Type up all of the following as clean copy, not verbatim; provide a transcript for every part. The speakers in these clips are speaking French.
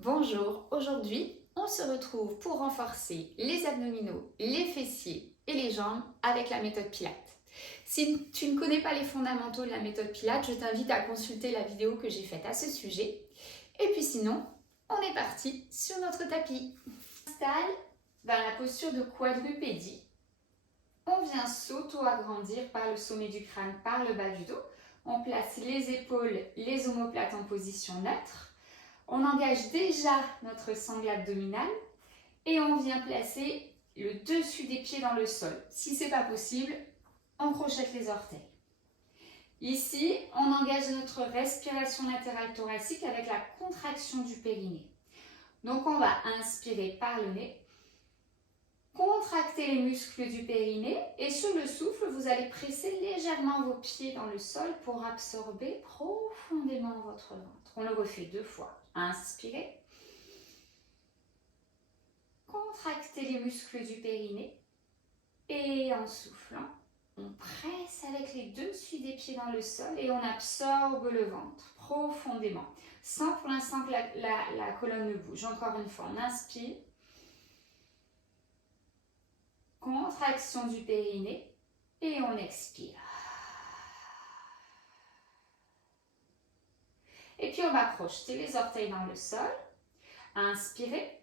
Bonjour, aujourd'hui on se retrouve pour renforcer les abdominaux, les fessiers et les jambes avec la méthode Pilates. Si tu ne connais pas les fondamentaux de la méthode Pilates, je t'invite à consulter la vidéo que j'ai faite à ce sujet. Et puis sinon, on est parti sur notre tapis. On s'installe dans la posture de quadrupédie. On vient s'auto-agrandir par le sommet du crâne, par le bas du dos. On place les épaules, les omoplates en position neutre. On engage déjà notre sangle abdominale et on vient placer le dessus des pieds dans le sol. Si ce n'est pas possible, on crochette les orteils. Ici, on engage notre respiration latérale thoracique avec la contraction du périnée. Donc on va inspirer par le nez, contracter les muscles du périnée et sur le souffle, vous allez presser légèrement vos pieds dans le sol pour absorber profondément votre ventre. On le refait 2 fois. Inspirez. Contractez les muscles du périnée. Et en soufflant, on presse avec les dessus des pieds dans le sol et on absorbe le ventre profondément. Sans pour l'instant que la colonne ne bouge. Encore une fois, on inspire. Contraction du périnée. Et on expire. Et puis on va crocheter les orteils dans le sol. Inspirez.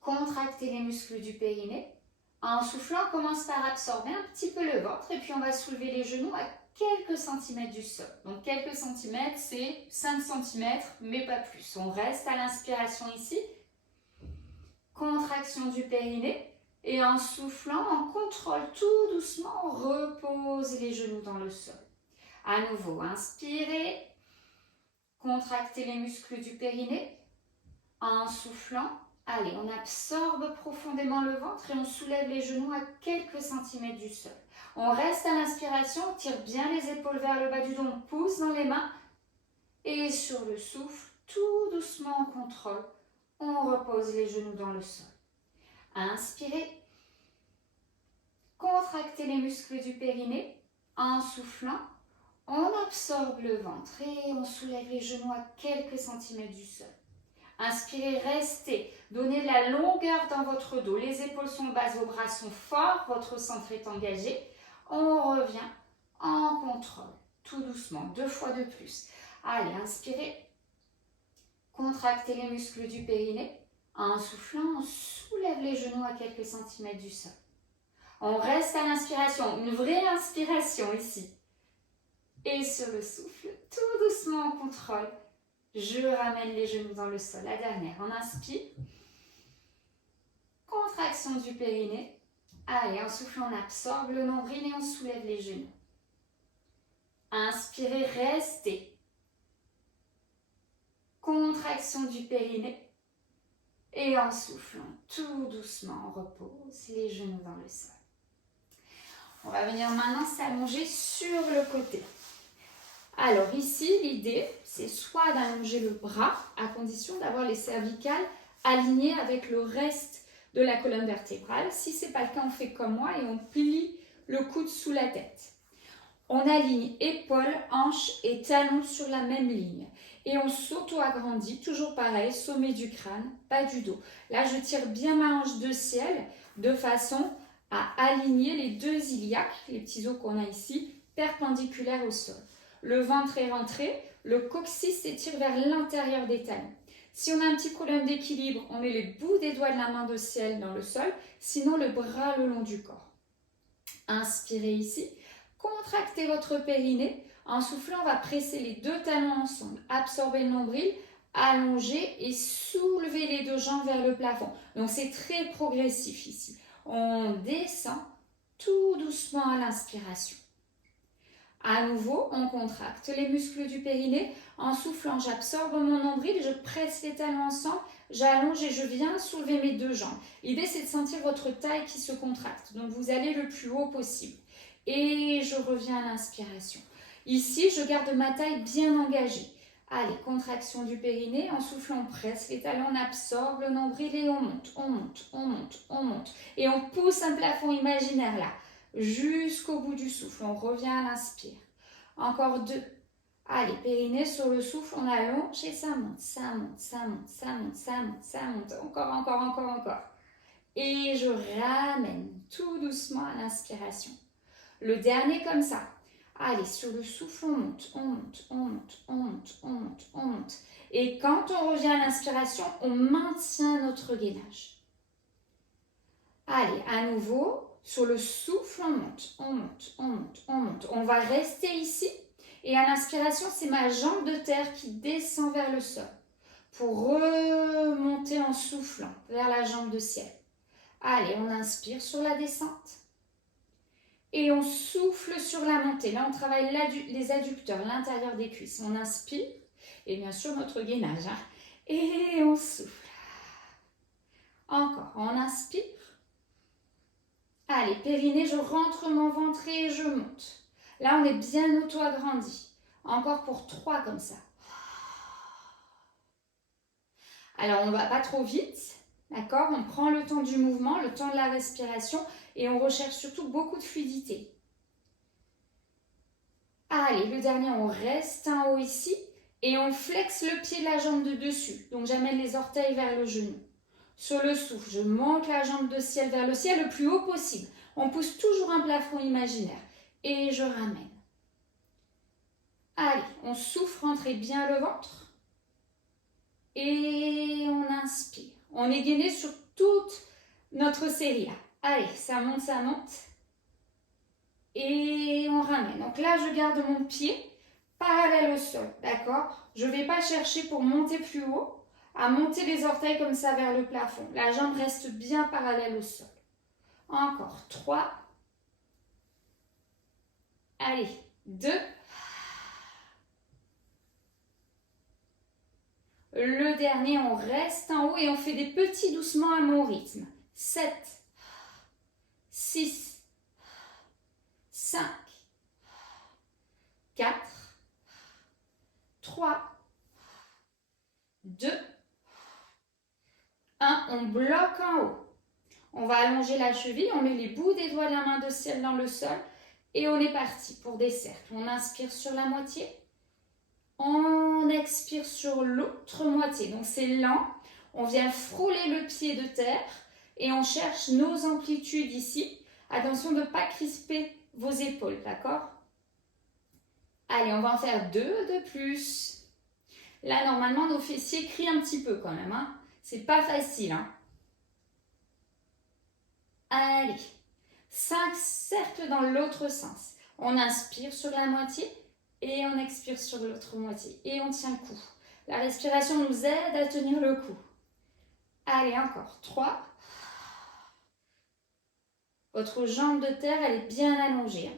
Contractez les muscles du périnée. En soufflant, on commence par absorber un petit peu le ventre et puis on va soulever les genoux à quelques centimètres du sol. Donc quelques centimètres, c'est 5 cm, mais pas plus. On reste à l'inspiration ici. Contraction du périnée. Et en soufflant, on contrôle tout doucement, on repose les genoux dans le sol. À nouveau, inspirez. Contractez les muscles du périnée. En soufflant, allez, on absorbe profondément le ventre et on soulève les genoux à quelques centimètres du sol. On reste à l'inspiration, on tire bien les épaules vers le bas du dos, on pousse dans les mains. Et sur le souffle, tout doucement on contrôle, on repose les genoux dans le sol. Inspirez. Contractez les muscles du périnée. En soufflant, on absorbe le ventre et on soulève les genoux à quelques centimètres du sol. Inspirez, restez. Donnez de la longueur dans votre dos. Les épaules sont basses, vos bras sont forts, votre centre est engagé. On revient en contrôle, tout doucement, 2 fois de plus. Allez, inspirez. Contractez les muscles du périnée. En soufflant, on soulève les genoux à quelques centimètres du sol. On reste à l'inspiration, une vraie inspiration ici. Et sur le souffle, tout doucement en contrôle, je ramène les genoux dans le sol. La dernière, on inspire. Contraction du périnée. Allez, en soufflant, on absorbe le nombril et on soulève les genoux. Inspirez, restez. Contraction du périnée. Et en soufflant, tout doucement, on repose les genoux dans le sol. On va venir maintenant s'allonger sur le côté. Alors ici, l'idée, c'est soit d'allonger le bras, à condition d'avoir les cervicales alignées avec le reste de la colonne vertébrale. Si ce n'est pas le cas, on fait comme moi et on plie le coude sous la tête. On aligne épaules, hanches et talons sur la même ligne. Et on s'auto-agrandit, toujours pareil, sommet du crâne, bas du dos. Là, je tire bien ma hanche de ciel de façon à aligner les 2 iliaques, les petits os qu'on a ici, perpendiculaires au sol. Le ventre est rentré, le coccyx s'étire vers l'intérieur des talons. Si on a un petit problème d'équilibre, on met les bouts des doigts de la main de ciel dans le sol, sinon le bras le long du corps. Inspirez ici, contractez votre périnée. En soufflant, on va presser les 2 talons ensemble, absorber le nombril, allonger et soulever les 2 jambes vers le plafond. Donc c'est très progressif ici. On descend tout doucement à l'inspiration. À nouveau, on contracte les muscles du périnée. En soufflant, j'absorbe mon nombril, je presse les talons ensemble, j'allonge et je viens soulever mes 2 jambes. L'idée, c'est de sentir votre taille qui se contracte. Donc, vous allez le plus haut possible. Et je reviens à l'inspiration. Ici, je garde ma taille bien engagée. Allez, contraction du périnée. En soufflant, on presse les talons, on absorbe le nombril et on monte, on monte, on monte, on monte. Et on pousse un plafond imaginaire là, jusqu'au bout du souffle. On revient à l'inspire. Encore 2. Allez, périnée sur le souffle, on allonge et ça monte, ça monte, ça monte, ça monte, ça monte, ça monte. Encore, encore, encore, encore. Et je ramène tout doucement à l'inspiration. Le dernier comme ça. Allez, sur le souffle, on monte, on monte, on monte, on monte, on monte, on monte. Et quand on revient à l'inspiration, on maintient notre gainage. Allez, à nouveau, sur le souffle, on monte, on monte, on monte, on monte. On va rester ici. Et à l'inspiration, c'est ma jambe de terre qui descend vers le sol pour remonter en soufflant vers la jambe de ciel. Allez, on inspire sur la descente et on souffle sur la montée. Là, on travaille les adducteurs, l'intérieur des cuisses. On inspire et bien sûr notre gainage. Et on souffle. Encore, on inspire. Allez, périnée, je rentre mon ventre et je monte. Là, on est bien auto-agrandi. Encore pour 3 comme ça. Alors, on ne va pas trop vite. D'accord? On prend le temps du mouvement, le temps de la respiration et on recherche surtout beaucoup de fluidité. Allez, le dernier, on reste en haut ici et on flexe le pied de la jambe de dessus. Donc, j'amène les orteils vers le genou. Sur le souffle, je monte la jambe de ciel vers le ciel le plus haut possible. On pousse toujours un plafond imaginaire. Et je ramène. Allez, on souffle, rentrez bien le ventre. Et on inspire. On est gainé sur toute notre série là. Allez, ça monte, ça monte. Et on ramène. Donc là, je garde mon pied parallèle au sol. D'accord? Je ne vais pas chercher pour monter plus haut, à monter les orteils comme ça vers le plafond. La jambe reste bien parallèle au sol. Encore 3. Allez, 2. Le dernier, on reste en haut et on fait des petits doucement à mon rythme. 7, 6, 5, 4, 3, 2, 1. On bloque en haut. On va allonger la cheville, on met les bouts des doigts de la main de ciel dans le sol et on est parti pour des cercles. On inspire sur la moitié. On expire sur l'autre moitié. Donc c'est lent. On vient frôler le pied de terre et on cherche nos amplitudes ici. Attention de ne pas crisper vos épaules, d'accord? Allez, on va en faire 2 de plus. Là, normalement, nos fessiers crient un petit peu quand même. Hein. C'est pas facile. Hein. Allez, 5 cercles dans l'autre sens. On inspire sur la moitié. Et on expire sur l'autre moitié. Et on tient le coup. La respiration nous aide à tenir le coup. Allez, encore. 3. Votre jambe de terre, elle est bien allongée.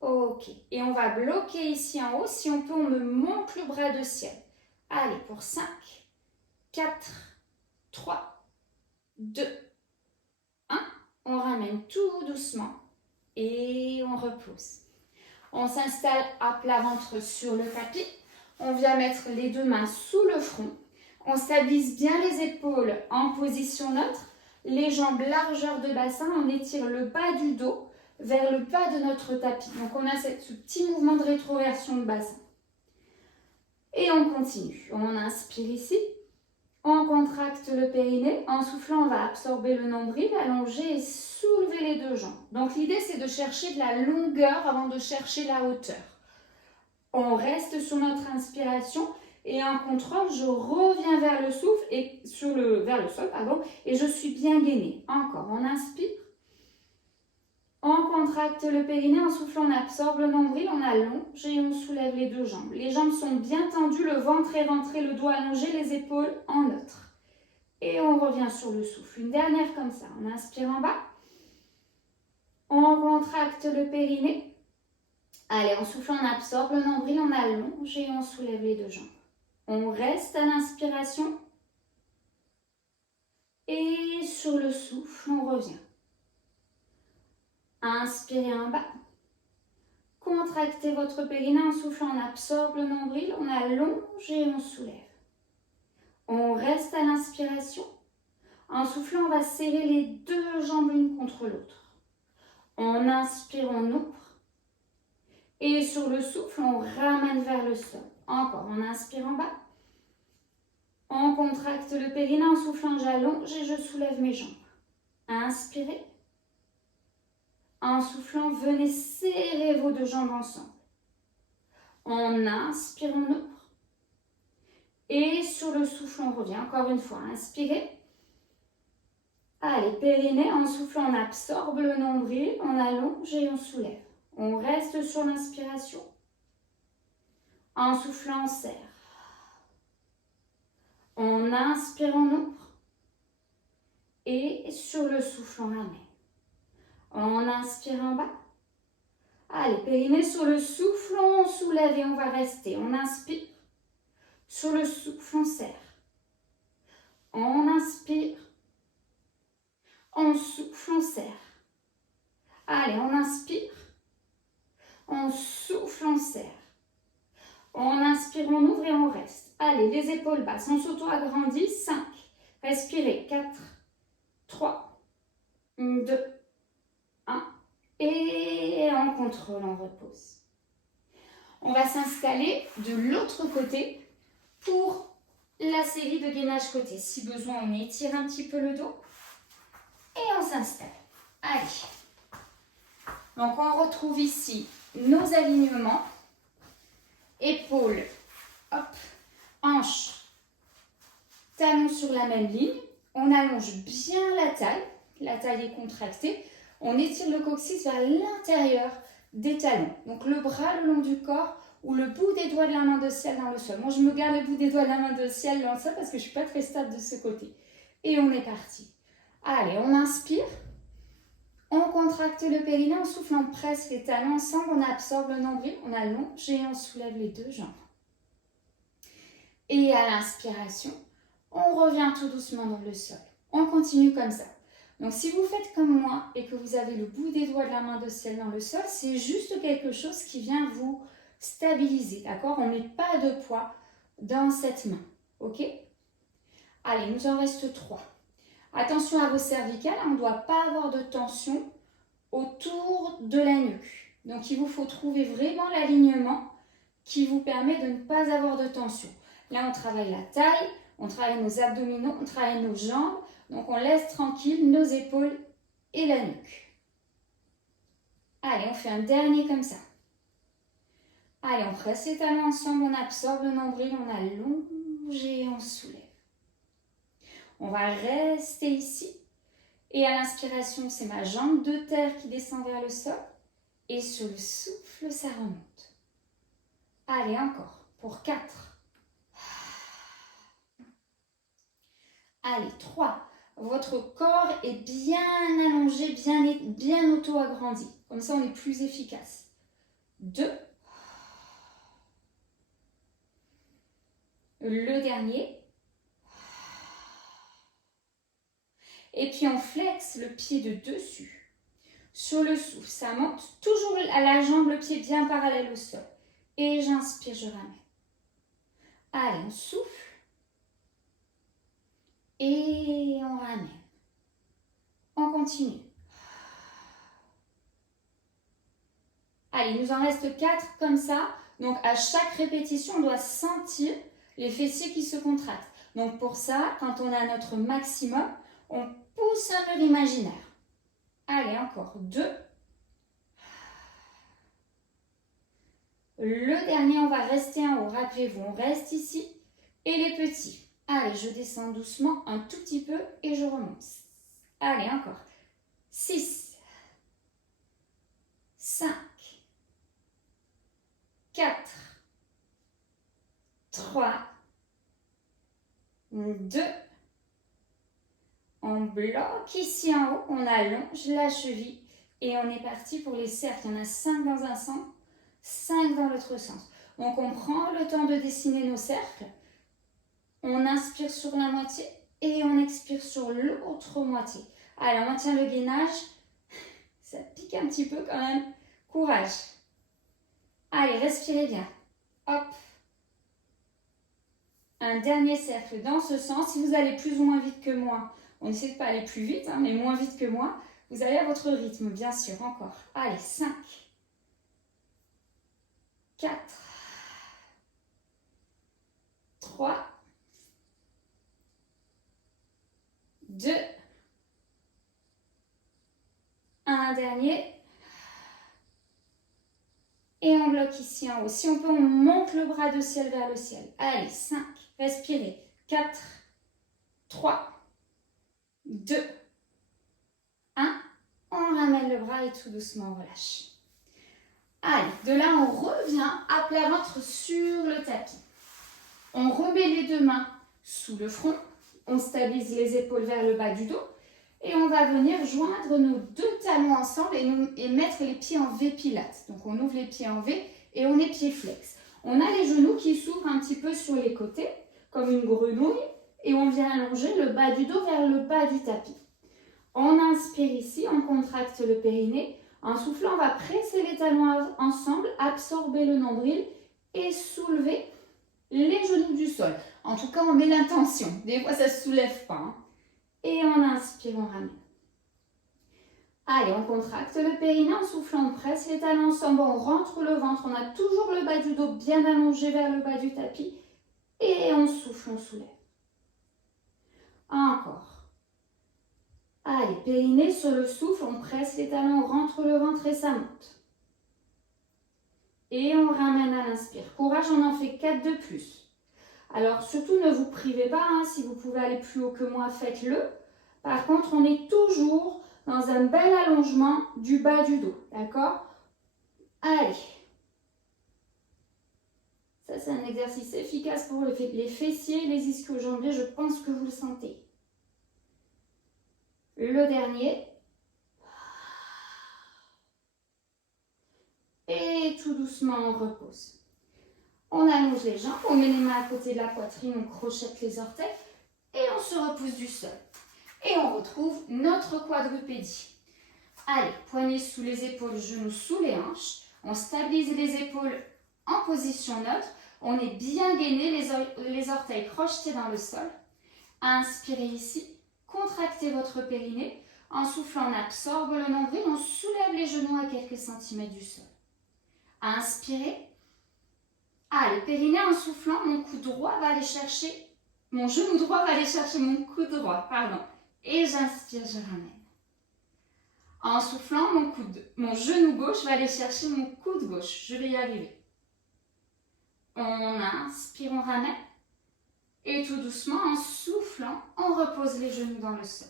Ok. Et on va bloquer ici en haut. Si on peut, on me monte le bras de ciel. Allez, pour 5, 4, 3, 2, 1. On ramène tout doucement. Et on repose. On s'installe à plat ventre sur le tapis. On vient mettre les 2 mains sous le front. On stabilise bien les épaules en position neutre. Les jambes largeur de bassin. On étire le bas du dos vers le bas de notre tapis. Donc on a ce petit mouvement de rétroversion de bassin. Et on continue. On inspire ici. On contracte le périnée. En soufflant, on va absorber le nombril, allonger et soulever les 2 jambes. Donc l'idée, c'est de chercher de la longueur avant de chercher la hauteur. On reste sur notre inspiration et en contrôle, je reviens vers le souffle et vers le sol, et je suis bien gainée. Encore, on inspire. On contracte le périnée, en soufflant, on absorbe le nombril, on allonge et on soulève les 2 jambes. Les jambes sont bien tendues, le ventre est rentré, le dos allongé, les épaules en neutre. Et on revient sur le souffle. Une dernière comme ça. On inspire en bas. On contracte le périnée. Allez, en soufflant, on absorbe le nombril, on allonge et on soulève les 2 jambes. On reste à l'inspiration. Et sur le souffle, on revient. Inspirez en bas. Contractez votre périnée en soufflant, on absorbe le nombril, on allonge et on soulève. On reste à l'inspiration. En soufflant, on va serrer les 2 jambes l'une contre l'autre. On inspire, on ouvre. Et sur le souffle, on ramène vers le sol. Encore, on inspire en bas. On contracte le périnée en soufflant, j'allonge et je soulève mes jambes. Inspirez. En soufflant, venez serrer vos deux jambes ensemble. On inspire, on ouvre. Et sur le souffle, on revient. Encore une fois, inspirez. Allez, périnée, en soufflant, on absorbe le nombril, on allonge et on soulève. On reste sur l'inspiration. En soufflant, on serre. On inspire, on ouvre. Et sur le souffle, on ramène. On inspire en bas. Allez, périnée, sur le souffle, on soulève et on va rester. On inspire. Sur le souffle, on serre. On inspire. On souffle, on serre. Allez, on inspire. On souffle, on serre. On inspire, on ouvre et on reste. Allez, les épaules basses, on s'auto-agrandit. 5. Respirez. 4, 3, 2, 1. Et on contrôle, on repose. On va s'installer de l'autre côté pour la série de gainage côté. Si besoin, on étire un petit peu le dos et on s'installe. Allez. Donc, on retrouve ici nos alignements. Épaules, hop, hanches, talons sur la même ligne. On allonge bien la taille est contractée. On étire le coccyx vers l'intérieur des talons. Donc le bras le long du corps ou le bout des doigts de la main de ciel dans le sol. Moi, je me garde le bout des doigts de la main de ciel dans le sol parce que je ne suis pas très stable de ce côté. Et on est parti. Allez, on inspire. On contracte le périnée en soufflant, on presse les talons ensemble, on absorbe le nombril, on allonge et on soulève les deux jambes. Et à l'inspiration, on revient tout doucement dans le sol. On continue comme ça. Donc si vous faites comme moi et que vous avez le bout des doigts de la main de ciel dans le sol, c'est juste quelque chose qui vient vous stabiliser, d'accord? On ne met pas de poids dans cette main, ok? Allez, il nous en reste 3. Attention à vos cervicales, on ne doit pas avoir de tension autour de la nuque. Donc, il vous faut trouver vraiment l'alignement qui vous permet de ne pas avoir de tension. Là, on travaille la taille, on travaille nos abdominaux, on travaille nos jambes. Donc, on laisse tranquille nos épaules et la nuque. Allez, on fait un dernier comme ça. Allez, on presse les talons ensemble, on absorbe le nombril, on allonge et on soulève. On va rester ici. Et à l'inspiration, c'est ma jambe de terre qui descend vers le sol. Et sur le souffle, ça remonte. Allez, encore. Pour 4. Allez, 3. Votre corps est bien allongé, bien auto-agrandi. Comme ça, on est plus efficace. 2. Le dernier. Et puis on flexe le pied de dessus. Sur le souffle, ça monte. Toujours à la jambe, le pied bien parallèle au sol. Et j'inspire, je ramène. Allez, on souffle. Et on ramène. On continue. Allez, il nous en reste 4 comme ça. Donc à chaque répétition, on doit sentir les fessiers qui se contractent. Donc pour ça, quand on a notre maximum, on pousse un peu l'imaginaire. Allez, encore 2. Le dernier, on va rester en haut. Rappelez-vous, on reste ici. Et les petits. Allez, je descends doucement un tout petit peu et je remonte. Allez, encore. 6, 5, 4, 3, 2. On bloque ici en haut, on allonge la cheville et on est parti pour les cercles. Il y en a 5 dans un sens, 5 dans l'autre sens. Donc on prend le temps de dessiner nos cercles. On inspire sur la moitié et on expire sur l'autre moitié. Allez, on maintient le gainage. Ça pique un petit peu quand même. Courage. Allez, respirez bien. Hop. Un dernier cercle dans ce sens. Si vous allez plus ou moins vite que moi, on essaie de pas aller plus vite, mais moins vite que moi, vous allez à votre rythme, bien sûr, encore. Allez, 5, 4, 3, 2, un dernier. Et on bloque ici en haut. Si on peut, on monte le bras de ciel vers le ciel. Allez, 5, respirez. 4, 3, 2, 1. On ramène le bras et tout doucement on relâche. Allez, de là on revient à plat ventre sur le tapis. On remet les deux mains sous le front. On stabilise les épaules vers le bas du dos. Et on va venir joindre nos deux talons ensemble et mettre les pieds en V Pilates. Donc on ouvre les pieds en V et on est pieds flex. On a les genoux qui s'ouvrent un petit peu sur les côtés, comme une grenouille. Et on vient allonger le bas du dos vers le bas du tapis. On inspire ici, on contracte le périnée. En soufflant, on va presser les talons ensemble, absorber le nombril et soulever les genoux du sol. En tout cas, on met l'intention. Des fois, ça ne se soulève pas. Hein. Et on inspire, on ramène. Allez, on contracte le périnée. En soufflant, on presse les talons ensemble. On rentre le ventre. On a toujours le bas du dos bien allongé vers le bas du tapis. Et on souffle, on soulève. Encore. Allez, périnée sur le souffle. On presse les talons, on rentre le ventre et ça monte. Et on ramène à l'inspire. Courage, on en fait 4 de plus. Alors, surtout, ne vous privez pas. Hein, si vous pouvez aller plus haut que moi, faites-le. Par contre, on est toujours dans un bel allongement du bas du dos. D'accord? Allez. Ça, c'est un exercice efficace pour les fessiers, les ischio-jambiers. Je pense que vous le sentez. Le dernier. Et tout doucement, on repose. On allonge les jambes, on met les mains à côté de la poitrine, on crochette les orteils et on se repousse du sol. Et on retrouve notre quadrupédie. Allez, poignets sous les épaules, genoux sous les hanches. On stabilise les épaules en position neutre. On est bien gainé, les orteils crochetés dans le sol. Inspirez ici, contractez votre périnée. En soufflant, on absorbe le nombril, on soulève les genoux à quelques centimètres du sol. Inspirez. Allez, périnée en soufflant, mon genou droit va aller chercher mon coude droit, Et j'inspire, je ramène. En soufflant, mon genou gauche va aller chercher mon coude gauche. Je vais y arriver. On inspire, on ramène. Et tout doucement, en soufflant, on repose les genoux dans le sol.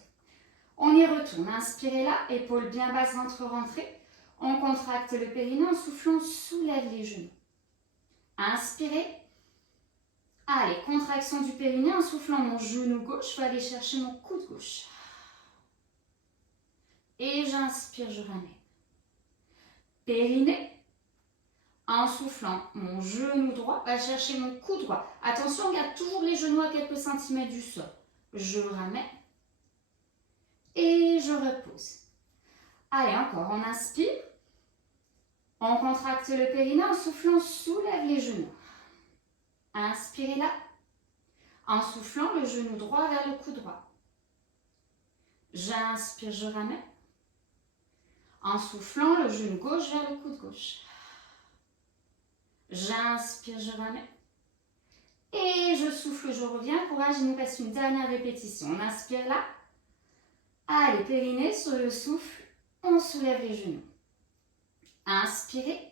On y retourne. Inspirez là, épaules bien basses, ventre rentré. On contracte le périnée. En soufflant, on soulève les genoux. Inspirez. Allez, contraction du périnée. En soufflant, mon genou gauche va aller chercher mon coude gauche. Et j'inspire, je ramène. Périnée. En soufflant, mon genou droit va chercher mon coude droit. Attention, on garde toujours les genoux à quelques centimètres du sol. Je ramène. Et je repose. Allez, encore, on inspire. On contracte le périnée. En soufflant, on soulève les genoux. Inspirez là. En soufflant, le genou droit vers le coude droit. J'inspire, je ramène. En soufflant, le genou gauche vers le coude gauche. J'inspire, je ramène. Et je souffle, je reviens. Courage, il nous reste une dernière répétition. On inspire là. Allez, périnée sur le souffle. On soulève les genoux. Inspirez.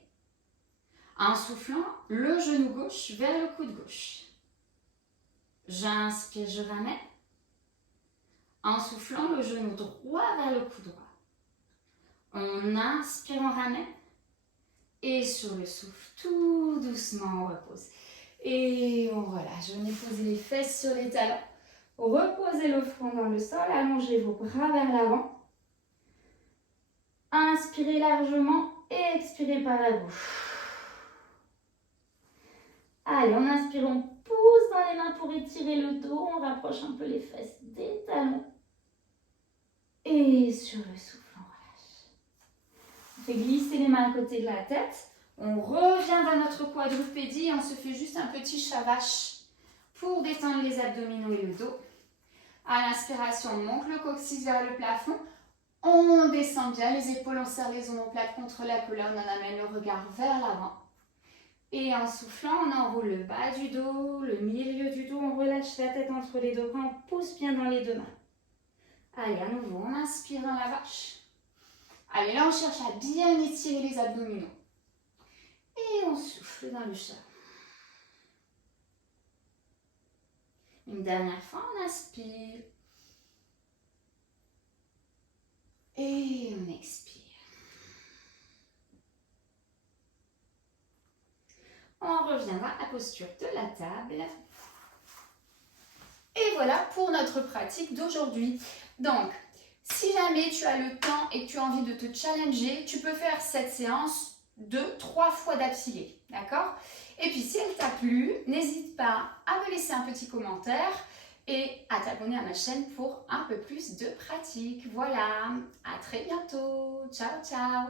En soufflant, le genou gauche vers le coude gauche. J'inspire, je ramène. En soufflant, le genou droit vers le coude droit. On inspire, on ramène. Et sur le souffle, tout doucement, on repose. Et on relâche. Venez poser les fesses sur les talons. Reposez le front dans le sol. Allongez vos bras vers l'avant. Inspirez largement et expirez par la bouche. Allez, on inspire, on pousse dans les mains pour étirer le dos. On rapproche un peu les fesses des talons. Et sur le souffle, on relâche. On fait glisser les mains à côté de la tête. On revient dans notre quadrupédie et on se fait juste un petit shavash pour détendre les abdominaux et le dos. À l'inspiration, on monte le coccyx vers le plafond. On descend bien les épaules, on serre les omoplates contre la colonne, on amène le regard vers l'avant. Et en soufflant, on enroule le bas du dos, le milieu du dos, on relâche la tête entre les deux bras, on pousse bien dans les deux mains. Allez, à nouveau, on inspire dans la vache. Allez, là, on cherche à bien étirer les abdominaux. Et on souffle dans le chat. Une dernière fois, on inspire. Et on expire. On reviendra à la posture de la table. Et voilà pour notre pratique d'aujourd'hui. Donc, si jamais tu as le temps et que tu as envie de te challenger, tu peux faire cette séance 2-3 fois d'affilée, d'accord? Et puis si elle t'a plu, n'hésite pas à me laisser un petit commentaire et à t'abonner à ma chaîne pour un peu plus de pratique. Voilà, à très bientôt. Ciao, ciao!